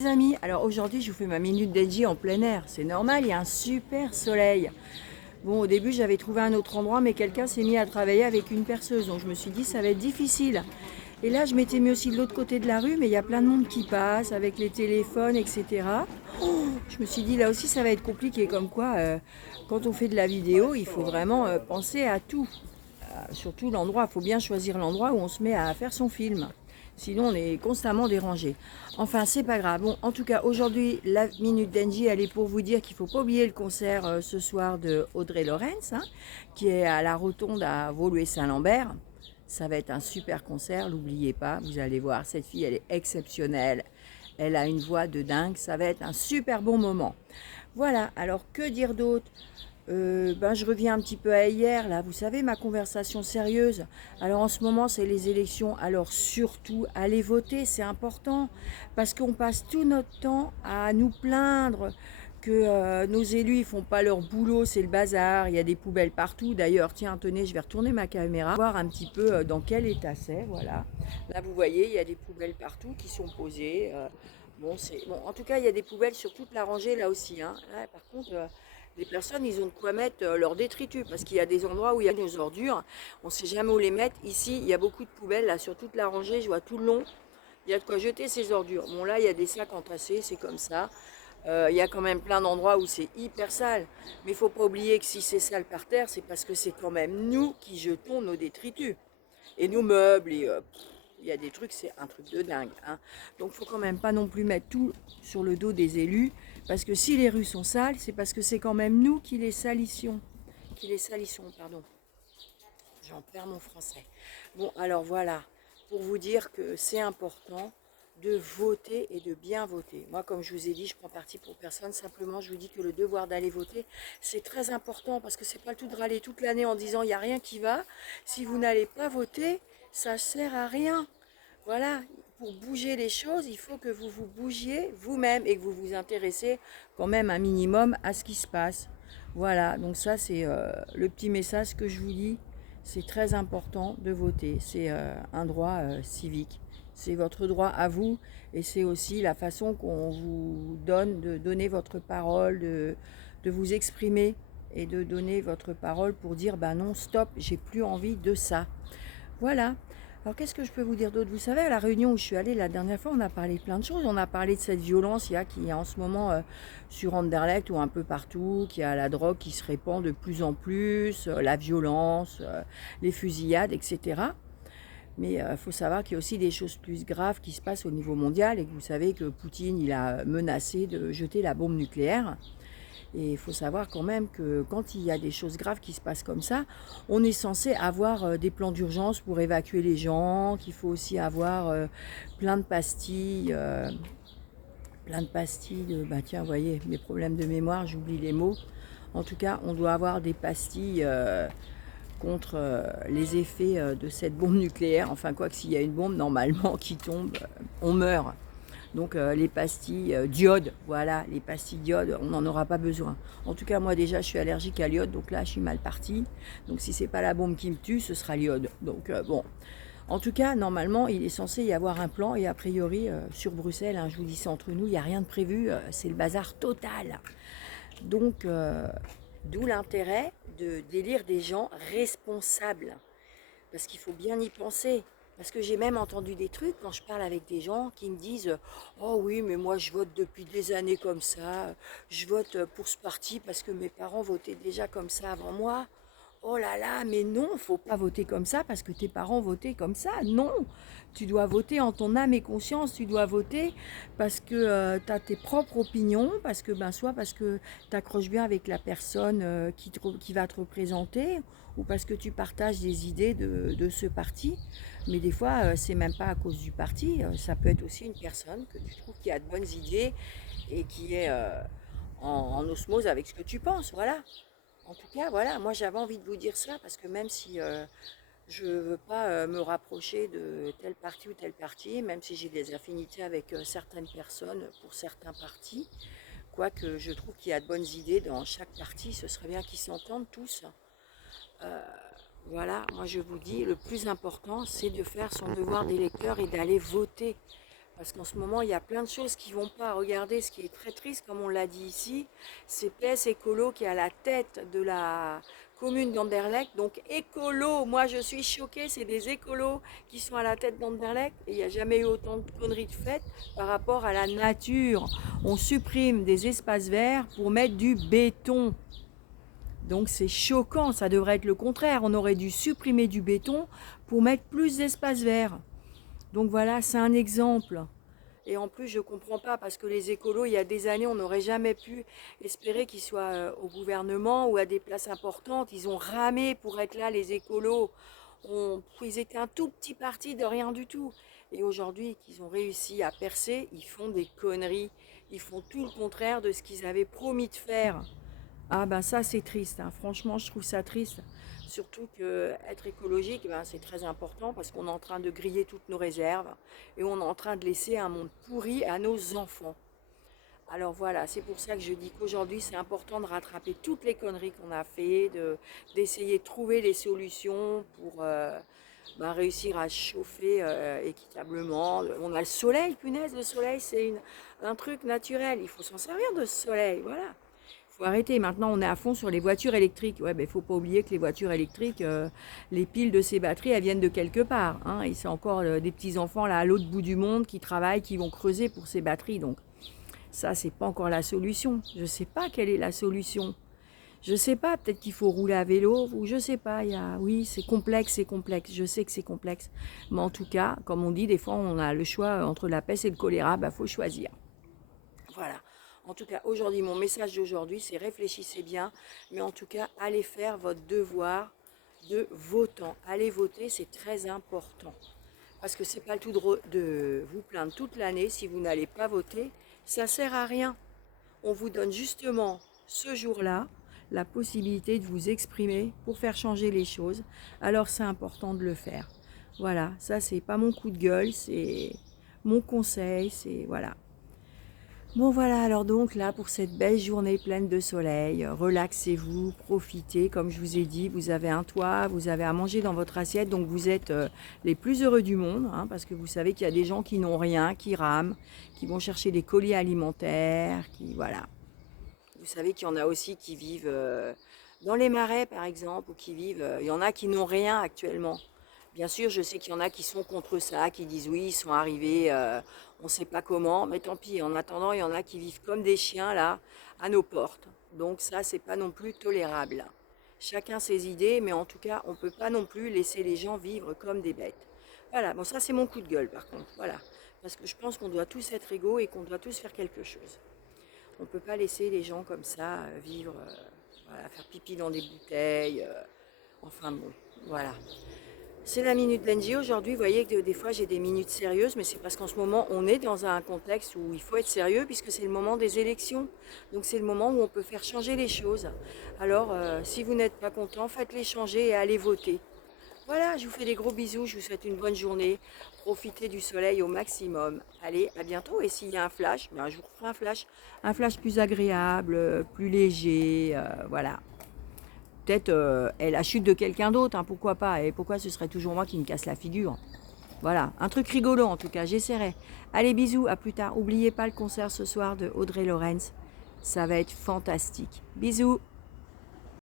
Les amis, alors aujourd'hui je vous fais ma minute DJ en plein air, c'est normal, il y a un super soleil. Bon, au début j'avais trouvé un autre endroit, mais quelqu'un s'est mis à travailler avec une perceuse, donc je me suis dit ça va être difficile. Et là je m'étais mis aussi de l'autre côté de la rue, mais il y a plein de monde qui passe avec les téléphones, etc. Je me suis dit là aussi ça va être compliqué, comme quoi quand on fait de la vidéo, il faut vraiment penser à tout. Surtout l'endroit, il faut bien choisir l'endroit où on se met à faire son film. Sinon, on est constamment dérangé. Enfin, c'est pas grave. Bon, en tout cas, aujourd'hui, la Minute d'Engie, elle est pour vous dire qu'il ne faut pas oublier le concert ce soir de Audrey Lawrence, hein, qui est à la Rotonde à Woluwe-Saint-Lambert. Ça va être un super concert, l'oubliez pas. Vous allez voir, cette fille, elle est exceptionnelle. Elle a une voix de dingue. Ça va être un super bon moment. Voilà, alors que dire d'autre? Je reviens un petit peu à hier, là, vous savez, ma conversation sérieuse. Alors en ce moment, c'est les élections. Alors surtout, allez voter, c'est important. Parce qu'on passe tout notre temps à nous plaindre que nos élus, ils font pas leur boulot, c'est le bazar, il y a des poubelles partout. D'ailleurs, tiens, tenez, je vais retourner ma caméra, voir un petit peu dans quel état c'est, voilà. Là, vous voyez, il y a des poubelles partout qui sont posées. Bon, en tout cas, il y a des poubelles sur toute la rangée, là aussi, hein. Là, par contre... les personnes, ils ont de quoi mettre leurs détritus, parce qu'il y a des endroits où il y a nos ordures, on ne sait jamais où les mettre. Ici, il y a beaucoup de poubelles, là, sur toute la rangée, je vois tout le long, il y a de quoi jeter ces ordures. Bon, là, il y a des sacs entassés, c'est comme ça. Il y a quand même plein d'endroits où c'est hyper sale. Mais il ne faut pas oublier que si c'est sale par terre, c'est parce que c'est quand même nous qui jetons nos détritus. Et nos meubles, il y a des trucs, c'est un truc de dingue, hein. Donc faut quand même pas non plus mettre tout sur le dos des élus, parce que si les rues sont sales, c'est parce que c'est quand même nous qui les salissons, pardon. J'en perds mon français. Bon, alors voilà, pour vous dire que c'est important de voter et de bien voter. Moi, comme je vous ai dit, je prends parti pour personne. Simplement, je vous dis que le devoir d'aller voter, c'est très important parce que c'est pas le tout de râler toute l'année en disant il n'y a rien qui va. Si vous n'allez pas voter, ça ne sert à rien. Voilà, pour bouger les choses, il faut que vous vous bougiez vous-même et que vous vous intéressez quand même un minimum à ce qui se passe. Voilà, donc ça c'est le petit message que je vous dis. C'est très important de voter. C'est un droit civique. C'est votre droit à vous et c'est aussi la façon qu'on vous donne de donner votre parole, de vous exprimer et de donner votre parole pour dire bah non, stop, j'ai plus envie de ça. Voilà. Alors qu'est-ce que je peux vous dire d'autre? Vous savez, à la réunion où je suis allée la dernière fois, on a parlé de plein de choses. On a parlé de cette violence qui y a en ce moment sur Anderlecht ou un peu partout, qu'il y a la drogue qui se répand de plus en plus, la violence, les fusillades, etc. Mais il faut savoir qu'il y a aussi des choses plus graves qui se passent au niveau mondial et que vous savez que Poutine, il a menacé de jeter la bombe nucléaire. Et il faut savoir quand même que quand il y a des choses graves qui se passent comme ça, on est censé avoir des plans d'urgence pour évacuer les gens, qu'il faut aussi avoir plein de pastilles, bah tiens, vous voyez, mes problèmes de mémoire, j'oublie les mots. En tout cas, on doit avoir des pastilles contre les effets de cette bombe nucléaire. Enfin, quoi que s'il y a une bombe, normalement, qui tombe, on meurt. Donc les pastilles d'iode, voilà, les pastilles d'iode, on n'en aura pas besoin. En tout cas, moi déjà, je suis allergique à l'iode, donc là, je suis mal partie. Donc si c'est pas la bombe qui me tue, ce sera l'iode. Donc bon. En tout cas, normalement, il est censé y avoir un plan et a priori, sur Bruxelles, hein, je vous dis ça entre nous, il n'y a rien de prévu, c'est le bazar total. Donc, d'où l'intérêt d'élire des gens responsables. Parce qu'il faut bien y penser. Parce que j'ai même entendu des trucs quand je parle avec des gens qui me disent oh oui, mais moi je vote depuis des années comme ça, je vote pour ce parti parce que mes parents votaient déjà comme ça avant moi. Oh là là, mais non, faut pas voter comme ça parce que tes parents votaient comme ça. Non, tu dois voter en ton âme et conscience. Tu dois voter parce que tu as tes propres opinions, parce que soit parce que tu accroches bien avec la personne qui va te représenter, ou parce que tu partages des idées de ce parti. Mais des fois, c'est même pas à cause du parti. Ça peut être aussi une personne que tu trouves qui a de bonnes idées et qui est en osmose avec ce que tu penses. Voilà. En tout cas, voilà, moi j'avais envie de vous dire ça parce que même si je ne veux pas me rapprocher de tel parti ou tel parti, même si j'ai des affinités avec certaines personnes pour certains partis, quoique je trouve qu'il y a de bonnes idées dans chaque parti, ce serait bien qu'ils s'entendent tous. Euh, voilà, moi je vous dis, le plus important c'est de faire son devoir d'électeur et d'aller voter. Parce qu'en ce moment, il y a plein de choses qui vont pas. Regardez, ce qui est très triste, comme on l'a dit ici, c'est PS Écolo qui est à la tête de la commune d'Anderlecht. Donc écolo, moi je suis choquée, c'est des écolos qui sont à la tête d'Anderlecht. Et il n'y a jamais eu autant de conneries de faites par rapport à la nature. On supprime des espaces verts pour mettre du béton. Donc c'est choquant, ça devrait être le contraire. On aurait dû supprimer du béton pour mettre plus d'espaces verts. Donc voilà, c'est un exemple. Et en plus, je ne comprends pas parce que les écolos, il y a des années, on n'aurait jamais pu espérer qu'ils soient au gouvernement ou à des places importantes. Ils ont ramé pour être là, les écolos. Ils étaient un tout petit parti de rien du tout. Et aujourd'hui, qu'ils ont réussi à percer, ils font des conneries. Ils font tout le contraire de ce qu'ils avaient promis de faire. Ah ben ça c'est triste, hein. Franchement je trouve ça triste. Surtout que être écologique, ben, c'est très important parce qu'on est en train de griller toutes nos réserves et on est en train de laisser un monde pourri à nos enfants. Alors voilà, c'est pour ça que je dis qu'aujourd'hui c'est important de rattraper toutes les conneries qu'on a fait, d'essayer de trouver les solutions pour ben, réussir à chauffer équitablement. On a le soleil, punaise, le soleil c'est un truc naturel, il faut s'en servir de ce soleil, voilà. Faut arrêter. Maintenant, on est à fond sur les voitures électriques. Ouais, ben, faut pas oublier que les voitures électriques, les piles de ces batteries, elles viennent de quelque part, hein. Et c'est encore des petits enfants là à l'autre bout du monde qui travaillent, qui vont creuser pour ces batteries. Donc, ça, c'est pas encore la solution. Je sais pas quelle est la solution. Je sais pas. Peut-être qu'il faut rouler à vélo ou je sais pas. Oui, c'est complexe, c'est complexe. Je sais que c'est complexe. Mais en tout cas, comme on dit, des fois, on a le choix entre la peste et le choléra. Bah, faut choisir. Voilà. En tout cas, aujourd'hui, mon message d'aujourd'hui, c'est réfléchissez bien, mais en tout cas, allez faire votre devoir de votant. Allez voter, c'est très important. Parce que c'est pas le tout de vous plaindre toute l'année si vous n'allez pas voter. Ça sert à rien. On vous donne justement ce jour-là la possibilité de vous exprimer pour faire changer les choses. Alors c'est important de le faire. Voilà, ça c'est pas mon coup de gueule, c'est mon conseil, c'est voilà. Bon voilà, alors donc là pour cette belle journée pleine de soleil, relaxez-vous, profitez, comme je vous ai dit, vous avez un toit, vous avez à manger dans votre assiette, donc vous êtes les plus heureux du monde, hein, parce que vous savez qu'il y a des gens qui n'ont rien, qui rament, qui vont chercher des colis alimentaires, qui voilà. Vous savez qu'il y en a aussi qui vivent dans les marais par exemple, ou qui vivent, il y en a qui n'ont rien actuellement. Bien sûr, je sais qu'il y en a qui sont contre ça, qui disent oui, ils sont arrivés, on ne sait pas comment, mais tant pis. En attendant, il y en a qui vivent comme des chiens là, à nos portes. Donc ça, c'est pas non plus tolérable. Chacun ses idées, mais en tout cas, on ne peut pas non plus laisser les gens vivre comme des bêtes. Voilà, bon ça c'est mon coup de gueule par contre, voilà. Parce que je pense qu'on doit tous être égaux et qu'on doit tous faire quelque chose. On ne peut pas laisser les gens comme ça vivre, voilà, faire pipi dans des bouteilles. Enfin bon, voilà. C'est la minute d'Engie aujourd'hui. Vous voyez que des fois j'ai des minutes sérieuses, mais c'est parce qu'en ce moment on est dans un contexte où il faut être sérieux puisque c'est le moment des élections. Donc c'est le moment où on peut faire changer les choses. Alors si vous n'êtes pas content, faites-les changer et allez voter. Voilà, je vous fais des gros bisous, je vous souhaite une bonne journée. Profitez du soleil au maximum. Allez, à bientôt. Et s'il y a un flash, ben, je vous ferai un flash plus agréable, plus léger, voilà. Peut-être la chute de quelqu'un d'autre, hein, pourquoi pas. Et pourquoi ce serait toujours moi qui me casse la figure. Voilà, un truc rigolo en tout cas, j'essaierai. Allez, bisous, à plus tard. N'oubliez pas le concert ce soir de Audrey Lawrence. Ça va être fantastique. Bisous.